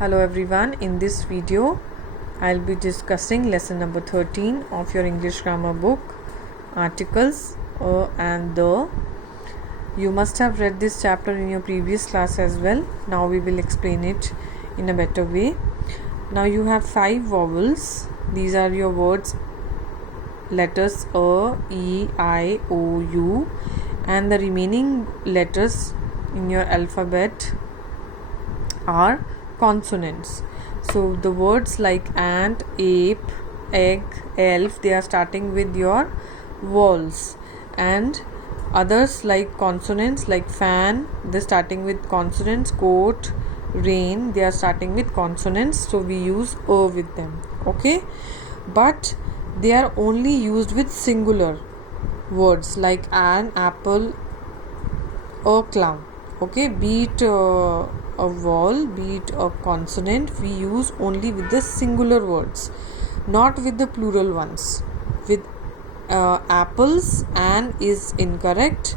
Hello everyone, in this video I'll be discussing lesson number 13 of your English grammar book, articles and the. You must have read this chapter in your previous class as well. Now we will explain it in a better way. Now you have 5 vowels. These are your words, letters A, E, I, O, U, and the remaining letters in your alphabet are consonants. So the words like ant, ape, egg, elf, they are starting with your vowels, and others like consonants like fan, they're starting with consonants. Coat, rain, they are starting with consonants, so we use a with them. Okay, but they are only used with singular words like an apple, a clown. Okay, be it a vowel, be it a consonant, we use only with the singular words, not with the plural ones. With apples, an is incorrect,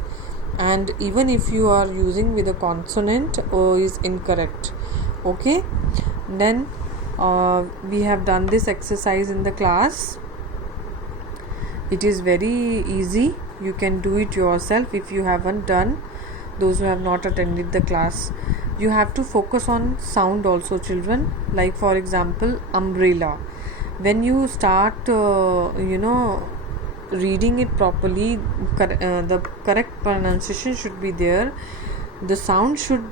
and even if you are using with a consonant, is incorrect. Okay, then we have done this exercise in the class. It is very easy. You can do it yourself if you haven't done. Those who have not attended the class, you have to focus on sound also, children. Like for example, umbrella. When you start reading it properly, the correct pronunciation should be there. The sound should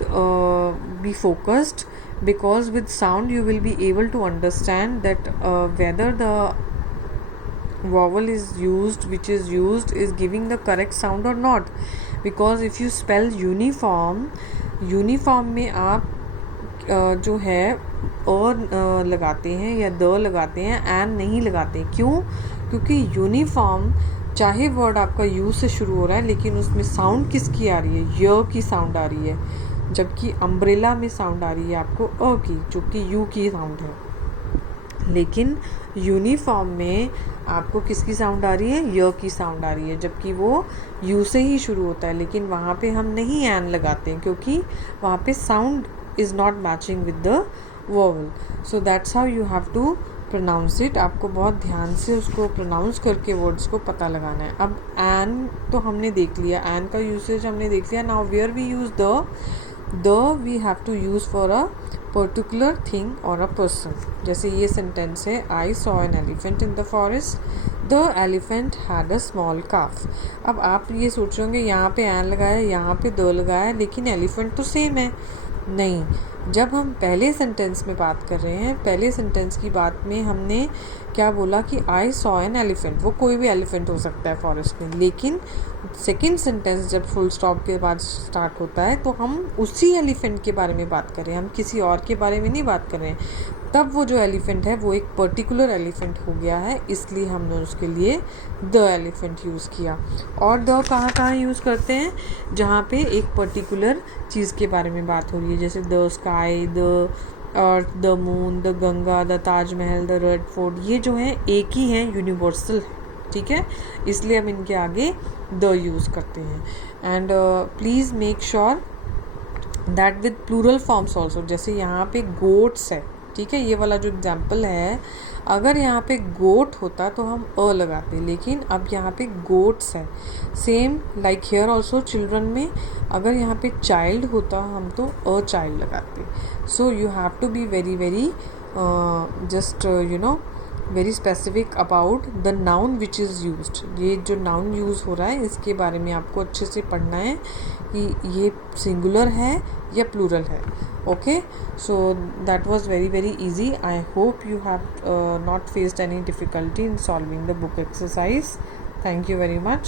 be focused, because with sound you will be able to understand that whether the vowel is used, which is used, is giving the correct sound or not. Because if you spell uniform में आप जो है और लगाते हैं या the लगाते हैं, एन नहीं लगाते. क्यों? क्योंकि यूनिफॉर्म चाहे वर्ड आपका यू से शुरू हो रहा है, लेकिन उसमें साउंड किसकी आ रही है? य की साउंड आ रही है, जबकि अम्ब्रेला में साउंड आ रही है आपको अ की, जो कि यू की साउंड है. लेकिन यूनिफॉर्म में आपको किसकी साउंड आ रही है? य की साउंड आ रही है, जबकि वो यू से ही शुरू होता है. लेकिन वहाँ पे हम नहीं एन लगाते हैं, क्योंकि वहाँ पे sound is not matching with the vowel. So that's how you have to pronounce it. आपको बहुत ध्यान से उसको प्रोनाउंस करके वर्ड्स को पता लगाना है. अब एन तो हमने देख लिया, एन का यूसेज हमने देख लिया. Now where we use the we have to use for a particular thing और अ पर्सन. जैसे ये सेंटेंस है, I saw an elephant in the forest, the elephant had a small calf. अब आप ये सोच रहे होंगे यहाँ पे एन लगाया, यहाँ पे द लगाया, लेकिन एलिफेंट तो सेम है. नहीं, जब हम पहले सेंटेंस में बात कर रहे हैं, पहले सेंटेंस की बात में हमने क्या बोला कि आई सॉ एन एलिफेंट. वो कोई भी एलिफेंट हो सकता है फॉरेस्ट में. लेकिन सेकेंड सेंटेंस जब फुल स्टॉप के बाद स्टार्ट होता है, तो हम उसी एलिफेंट के बारे में बात कर रहे हैं, हम किसी और के बारे में नहीं बात कर रहे हैं. तब वो जो एलिफेंट है वो एक पर्टिकुलर एलिफेंट हो गया है, इसलिए हमने उसके लिए द एलिफेंट यूज़ किया. और द कहाँ यूज़ करते हैं? जहाँ पे एक पर्टिकुलर चीज़ के बारे में बात हो रही है, जैसे the sky, the earth, the moon, the Ganga, the Taj Mahal, the red fort. ये जो है एक ही है, यूनिवर्सल है. ठीक है, इसलिए हम इनके आगे द यूज़ करते हैं. And please make sure that with plural forms also. जैसे यहाँ पे गोट्स है, ठीक है, ये वाला जो एग्जाम्पल है, अगर यहाँ पे गोट होता तो हम अ लगाते, लेकिन अब यहाँ पे गोट्स है. Same like here also children में अगर यहाँ पे चाइल्ड होता हम तो अ चाइल्ड लगाते. So you have to be very very just very specific about the noun which is used. ये जो नाउन यूज़ हो रहा है, इसके बारे में आपको अच्छे से पढ़ना है कि ये सिंगुलर है या प्लूरल है. Okay, so that was very very easy. I hope you have not faced any difficulty in solving the book exercise. Thank you very much.